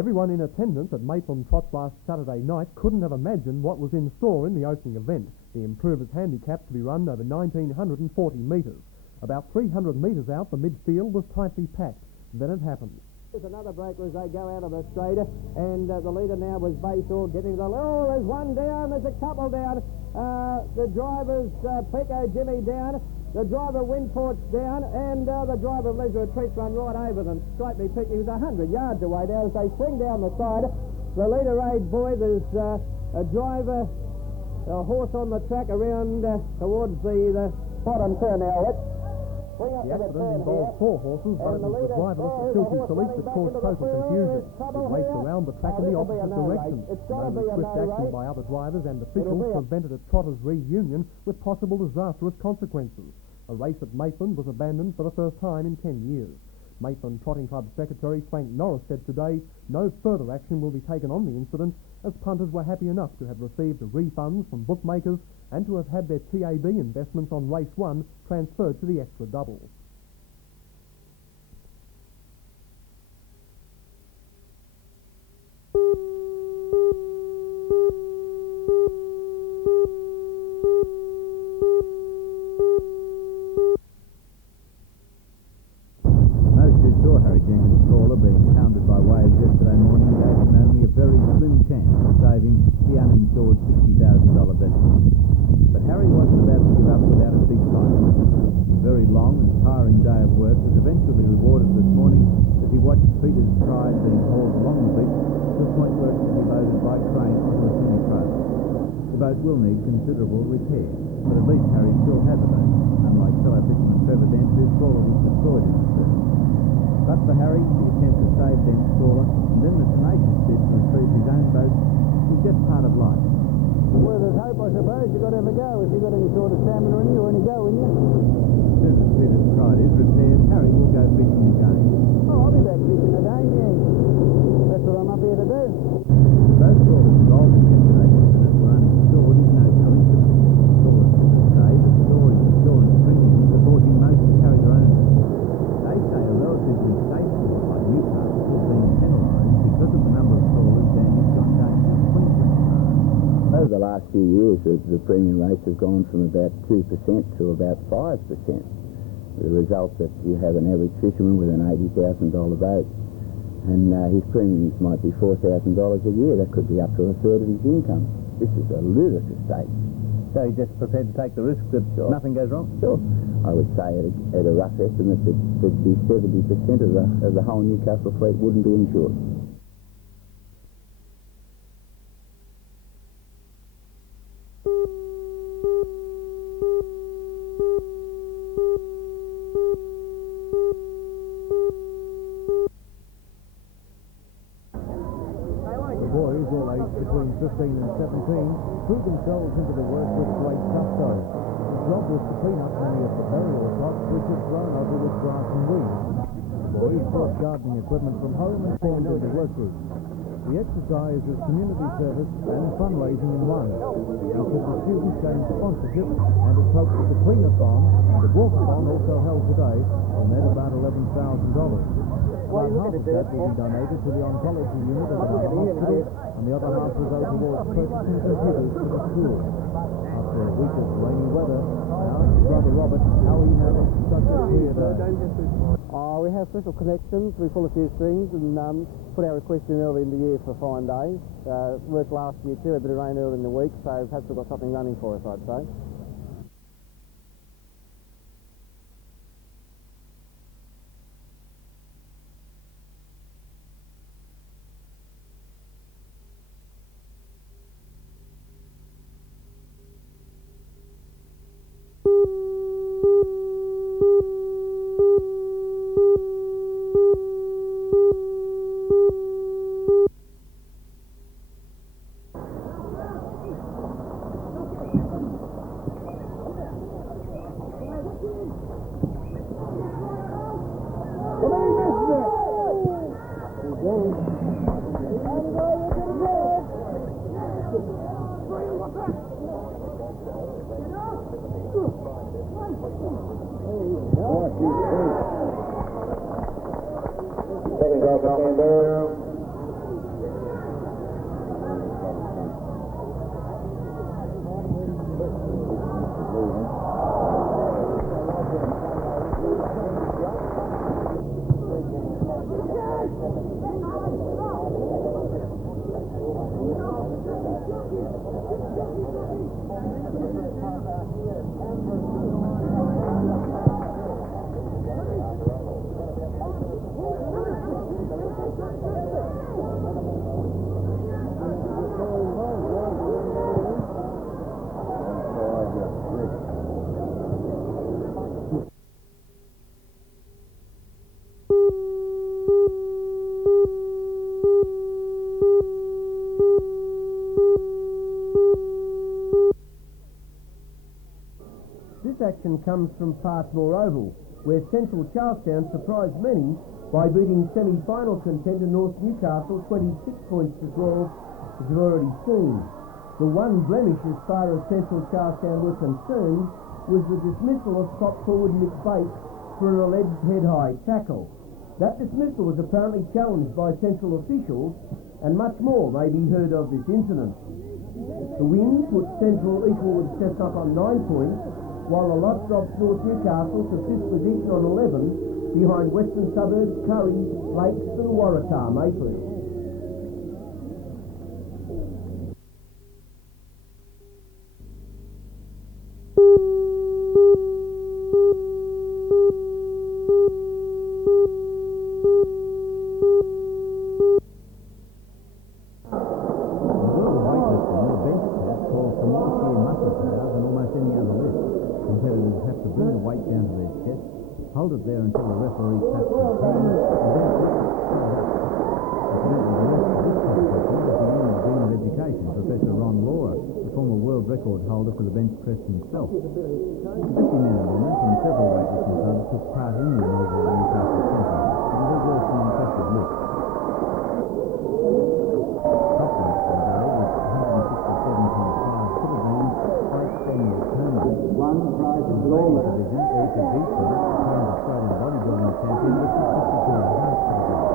Everyone in attendance at Maitland Trots last Saturday night couldn't have imagined what was in store in the opening event. The Improvers Handicap to be run over 1,940 metres. About 300 metres out, the midfield was tightly packed. Then it happened. There's another breaker as they go out of the straight, and the leader now was Bayshaw getting the... Oh, there's one down, there's a couple down. The driver's Pico Jimmy down, the driver Windport's down, and the driver of Leisure Retreats run right over them. Straightly picked, he was 100 yards away now as they swing down the side. The leader age boy, there's a driver, a horse on the track around towards the bottom turn now, Rick. The accident involved 4 horses, but it was the driverless the Silky Police that caused total confusion. It raced around the track in the opposite direction. Only swift action by other drivers and officials prevented a trotters reunion with possible disastrous consequences. A race at Maitland was abandoned for the first time in 10 years. Maitland Trotting Club Secretary Frank Norris said today no further action will be taken on the incident, as punters were happy enough to have received refunds from bookmakers and to have had their TAB investments on race 1 transferred to the extra double. Will need considerable repair, but at least Harry still has a boat, unlike fellow fisherman Trevor Dent, whose trawler was destroyed in the surf. But for Harry, the attempt to save Dent's trawler and then the tenacious bid to retrieve his own boat was just part of life. Well, there's hope, I suppose. You've got to have a go. If you've got any sort of salmon or any go, wouldn't you? As soon as Peter's Pride is repaired, Harry will go fishing again. Oh, I'll be back fishing again, yeah. That's what I'm up here to do. Both trawlers involved in yesterday's incident were uninsured is no coincidence. Trawlers say that storing insurance premiums are forcing most to carry their own risk. They say a relatively safe port like Newcastle is being penalised because of the number of trawlers damaged on dangerous Queensland paths. Over the last few years, the premium rates have gone from about 2% to about 5%. The result that you have an average fisherman with an $80,000 boat, and his premiums might be $4,000 a year. That could be up to a third of his income. This is a ludicrous state. So he's just prepared to take the risk that nothing goes wrong? Sure. I would say at a rough estimate that there'd be 70% of the whole Newcastle fleet wouldn't be insured. Boys, all aged between 15 and 17, threw themselves into the work with great gusto. The job was to clean up many of the burial plots which had grown over with grass and weeds. The boys brought gardening equipment from home and formed into work groups. The exercise is community service and fundraising in one. Each of the students gained sponsorship and it's hoped that the clean-a-thon and the walk-a-thon also held today will net about $11,000. About half of that will be donated to the oncology unit at our hospital, and the other half will go towards purchasing computers for the school. After a week of rainy weather, now Brother Robert, how are you having such a clear day? We have special connections. We pull a few strings and put our request in early in the year for fine days. Worked last year too, a bit of rain early in the week, so perhaps we've got something running for us, I'd say. Second goal for Canberra. action comes from Passmore Oval, where Central Charlestown surprised many by beating semi-final contender North Newcastle 26 points to 12, as you've already seen. The one blemish as far as Central Charlestown were concerned was the dismissal of prop forward Mick Bates for an alleged head-high tackle. That dismissal was apparently challenged by Central officials, and much more may be heard of this incident. The win put Central equal with Cessnock on 9 points, while the lot drops North Newcastle to 5th position on 11, behind Western Suburbs, Curry, Lakes and Waratah Mayfield. Hold it there until the referee taps his hand, and then the rest of this competition is the Union Dean of Education, Professor Ron Laura, the former world record holder for the bench press himself. 50 men and women from several weightlifting clubs took part in the inaugural Newcastle Championship. It was a worth an impressive lift. Top weight for the day was 167.5 kilograms by Daniel Turner. One prize In is the law. ladies division, Erica Beecham, current Australian bodybuilding champion, lifted 52.5 kilograms.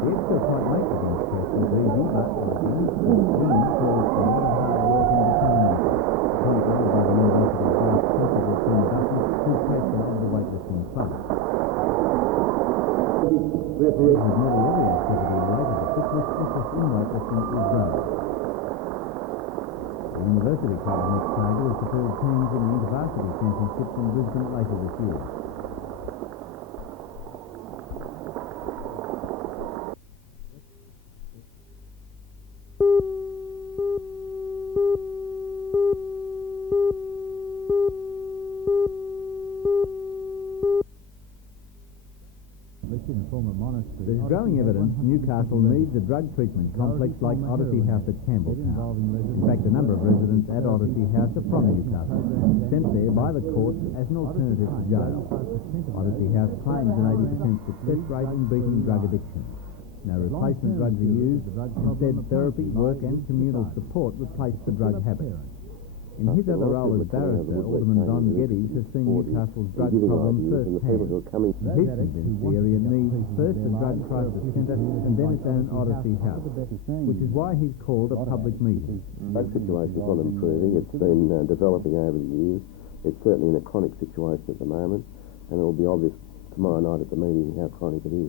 The extra quite make the bench press was easy, but again, women called for a lot of hard work and determination. Controlled by the University of Grace principal Tim Duffy, who president of the weightlifting club. As with nearly every activity related to fitness, interest in weightlifting is growing. The University Club in Australia has secured teams in the InterVarsity Championships in Brisbane later this year. There's growing evidence Newcastle needs a drug treatment complex like Odyssey House at Campbelltown. In fact, a number of residents at Odyssey House are from Newcastle, sent there by the courts as an alternative to jail. Odyssey House claims an 80% success rate in beating drug addiction. No replacement drugs are used. Instead, therapy, work and communal support replace the drug habit. In his other role as barrister, Alderman Don Geddes has seen Newcastle's drug problem firsthand. He's convinced the area needs first a drug crisis centre and then its own Odyssey House, which is why he's called a public meeting. The drug situation's not improving. It's been developing over the years. It's certainly in a chronic situation at the moment, and it will be obvious tomorrow night at the meeting how chronic it is.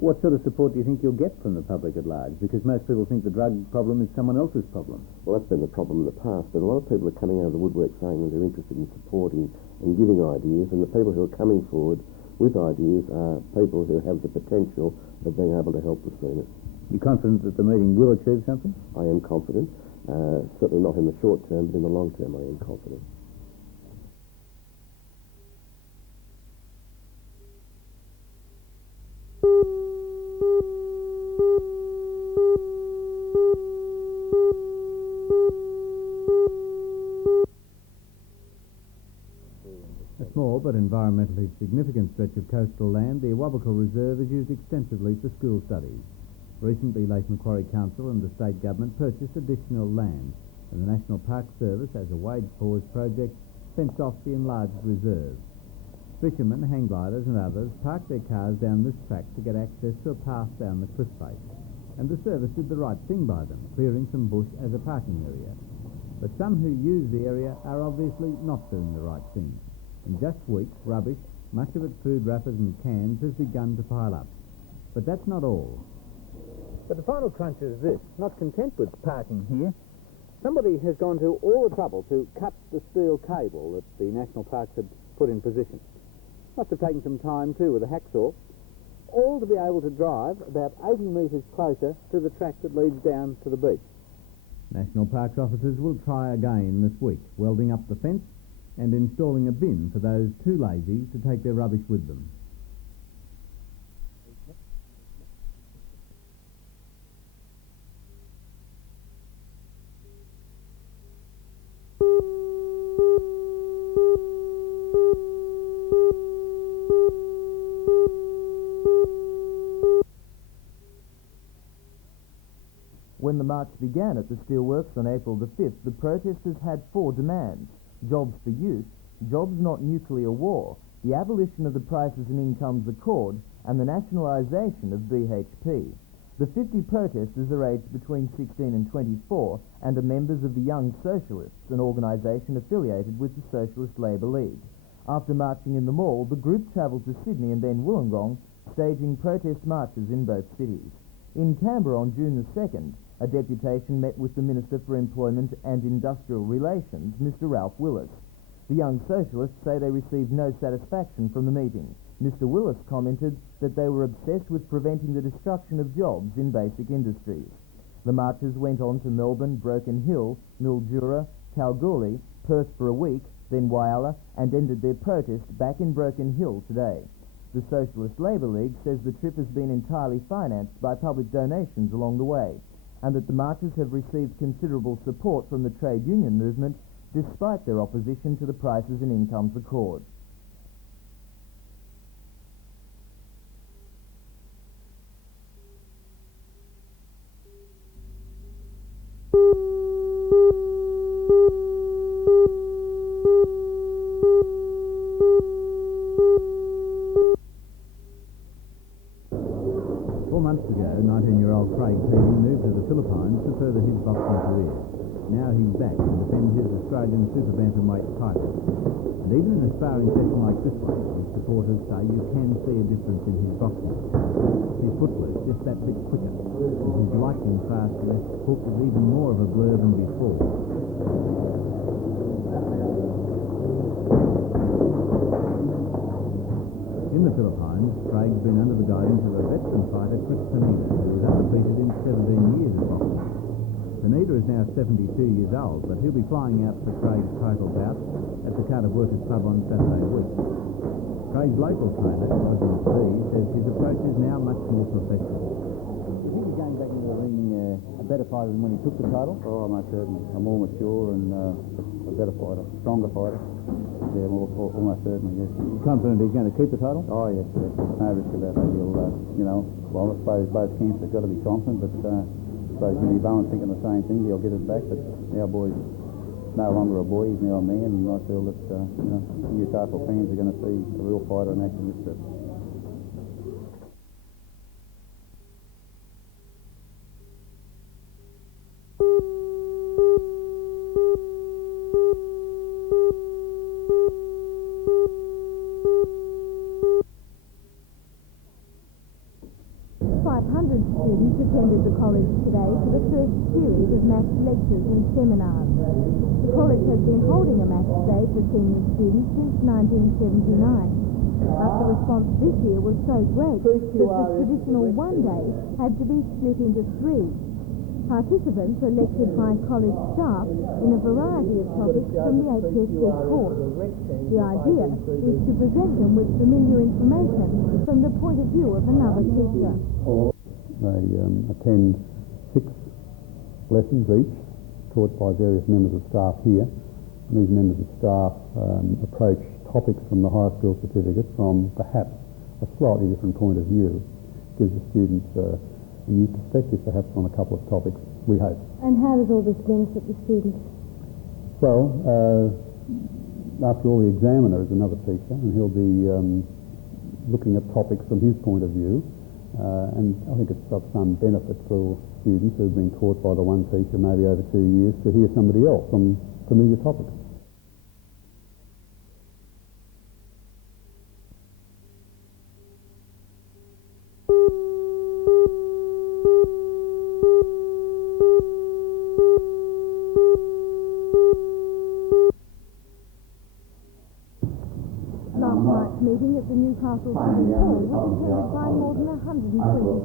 What sort of support do you think you'll get from the public at large? Because most people think the drug problem is someone else's problem. Well, that's been the problem in the past, but a lot of people are coming out of the woodwork saying that they're interested in supporting and giving ideas, and the people who are coming forward with ideas are people who have the potential of being able to help the seniors. You're confident that the meeting will achieve something? I am confident, certainly not in the short term, but in the long term I am confident. A small but environmentally significant stretch of coastal land, the Awabakal Reserve is used extensively for school studies. Recently, Lake Macquarie Council and the state government purchased additional land, and the National Park Service, as a wage pause project, fenced off the enlarged reserve. Fishermen, hang gliders and others parked their cars down this track to get access to a path down the cliff face, and the service did the right thing by them, clearing some bush as a parking area. But some who use the area are obviously not doing the right thing. In just weeks, rubbish, much of it food wrappers and cans, has begun to pile up. But that's not all. But the final crunch is this. Not content with parking here, somebody has gone to all the trouble to cut the steel cable that the National Parks had put in position. Must have taken some time too with a hacksaw, all to be able to drive about 80 metres closer to the track that leads down to the beach. National Parks officers will try again this week, welding up the fence and installing a bin for those too lazy to take their rubbish with them. march began at the steelworks on April the 5th, the protesters had 4 demands: jobs for youth, jobs not nuclear war, the abolition of the Prices and Incomes Accord, and the nationalisation of BHP. The 50 protesters are aged between 16 and 24 and are members of the Young Socialists, an organisation affiliated with the Socialist Labour League. After marching in the mall, the group travelled to Sydney and then Wollongong, staging protest marches in both cities. In Canberra on June the 2nd, a deputation met with the Minister for Employment and Industrial Relations, Mr Ralph Willis. The Young Socialists say they received no satisfaction from the meeting. Mr Willis commented that they were obsessed with preventing the destruction of jobs in basic industries. The marchers went on to Melbourne, Broken Hill, Mildura, Kalgoorlie, Perth for a week, then Whyalla, and ended their protest back in Broken Hill today. The Socialist Labour League says the trip has been entirely financed by public donations along the way, and that the marchers have received considerable support from the trade union movement despite their opposition to the Prices and Incomes Accord. Craig Peavy moved to the Philippines to further his boxing career. Now he's back to defend his Australian super bantamweight title. And even in a sparring session like this one, his supporters say you can see a difference in his boxing. His footwork just that bit quicker, and his lightning fast left hook is even more of a blur than before. In the Philippines, Craig's been under the guidance of a veteran fighter, Chris Pineda, who is undefeated in 17 years of boxing. Pineda is now 72 years old, but he'll be flying out for Craig's title bout at the Cardiff Workers Club on Saturday week. Craig's local trainer, Aboriginal says his approach is now much more professional. Do you think he's going back into the ring a better fighter than when he took the title? Oh, most certainly. A more mature and a better fighter, stronger fighter. Yeah, almost certainly, yes. You're confident he's going to keep the title? Oh, yes, yes. There's no risk about that. He'll, well, I suppose both camps have got to be confident, but I suppose Jimmy Bowen's thinking the same thing. He'll get it back, but our boy's no longer a boy. He's now a man, and I feel that, Newcastle fans are going to see a real fighter in action this trip. 500 students attended the college today for the first series of maths lectures and seminars. The college has been holding a maths day for senior students since 1979. But the response this year was so great that the traditional one day had to be split into 3. Participants are lectured by college staff in a variety of topics from the HSC course. The idea is to present them with familiar information from the point of view of another teacher. They attend 6 lessons each, taught by various members of staff here. And these members of staff approach topics from the high school certificate from perhaps a slightly different point of view. Gives the students a new perspective perhaps on a couple of topics, we hope. And how does all this benefit the students? Well, after all, the examiner is another teacher, and he'll be looking at topics from his point of view, and I think it's of some benefit for students who've been taught by the one teacher maybe over 2 years to hear somebody else on familiar topics. Meeting at the Newcastle City Hall was attended by more than 120 people.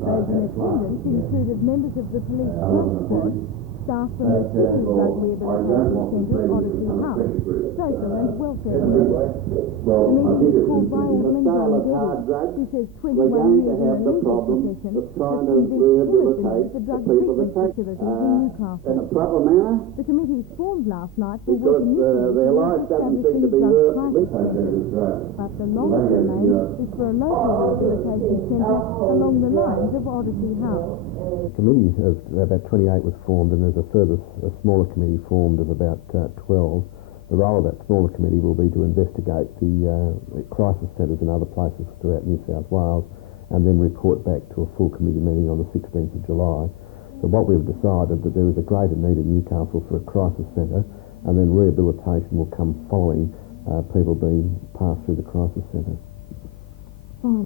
Those in attendance included members of the police task force, staff from the City Drug Rehabilitation Centre, Odyssey House, social and welfare interests. The meeting is called by Alderman John Geddes, who says 21 years in the legal profession has convinced Tillotson is the drug treatment facility in Newcastle. The committees formed last night were working establishing drug pricing. But the long-term aim is for a local rehabilitation centre along the lines of Odyssey House. A committee of about 28 was formed, and there's a smaller committee formed of about 12. The role of that smaller committee will be to investigate the crisis centres in other places throughout New South Wales and then report back to a full committee meeting on the 16th of July. So what we've decided that there is a greater need in Newcastle for a crisis centre, and then rehabilitation will come following people being passed through the crisis centre. Fine.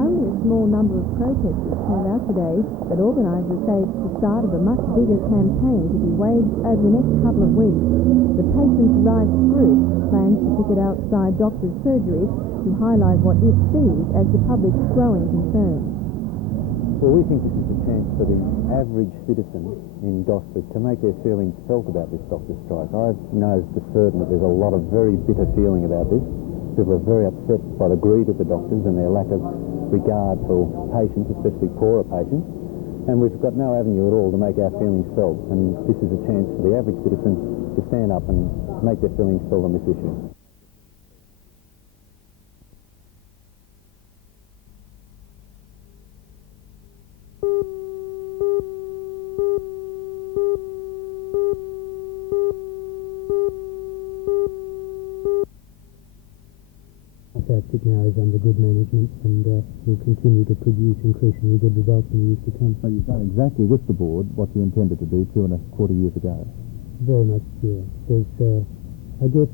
Only a small number of protesters turned out today, but organisers say it's the start of a much bigger campaign to be waged over the next couple of weeks. The Patients' Rights Group plans to picket outside doctors' surgeries to highlight what it sees as the public's growing concern. Well, we think this is a chance for the average citizen in Gosford to make their feelings felt about this doctor strike. I know for certain that there's a lot of very bitter feeling about this. People are very upset by the greed of the doctors and their lack of regard for patients, especially poorer patients. And we've got no avenue at all to make our feelings felt. And this is a chance for the average citizen to stand up and make their feelings felt on this issue. Outfit now is under good management and will continue to produce increasingly good results in the years to come. So you've done exactly with the board what you intended to do 2.25 years ago. Very much, yeah. There's, I guess,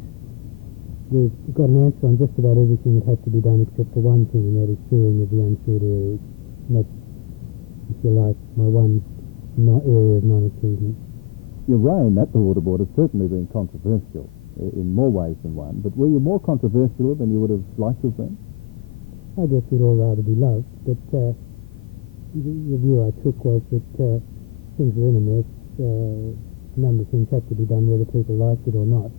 we've got an answer on just about everything that had to be done except for one thing, and that is clearing of the unfilled areas. And that's, if you like, my one area of non-achievement. Your reign at the Water Board has certainly been controversial in more ways than one, but were you more controversial than you would have liked to have been? I guess we'd all rather be loved, but the view I took was that things were in a mess. A number of things had to be done whether people liked it or not.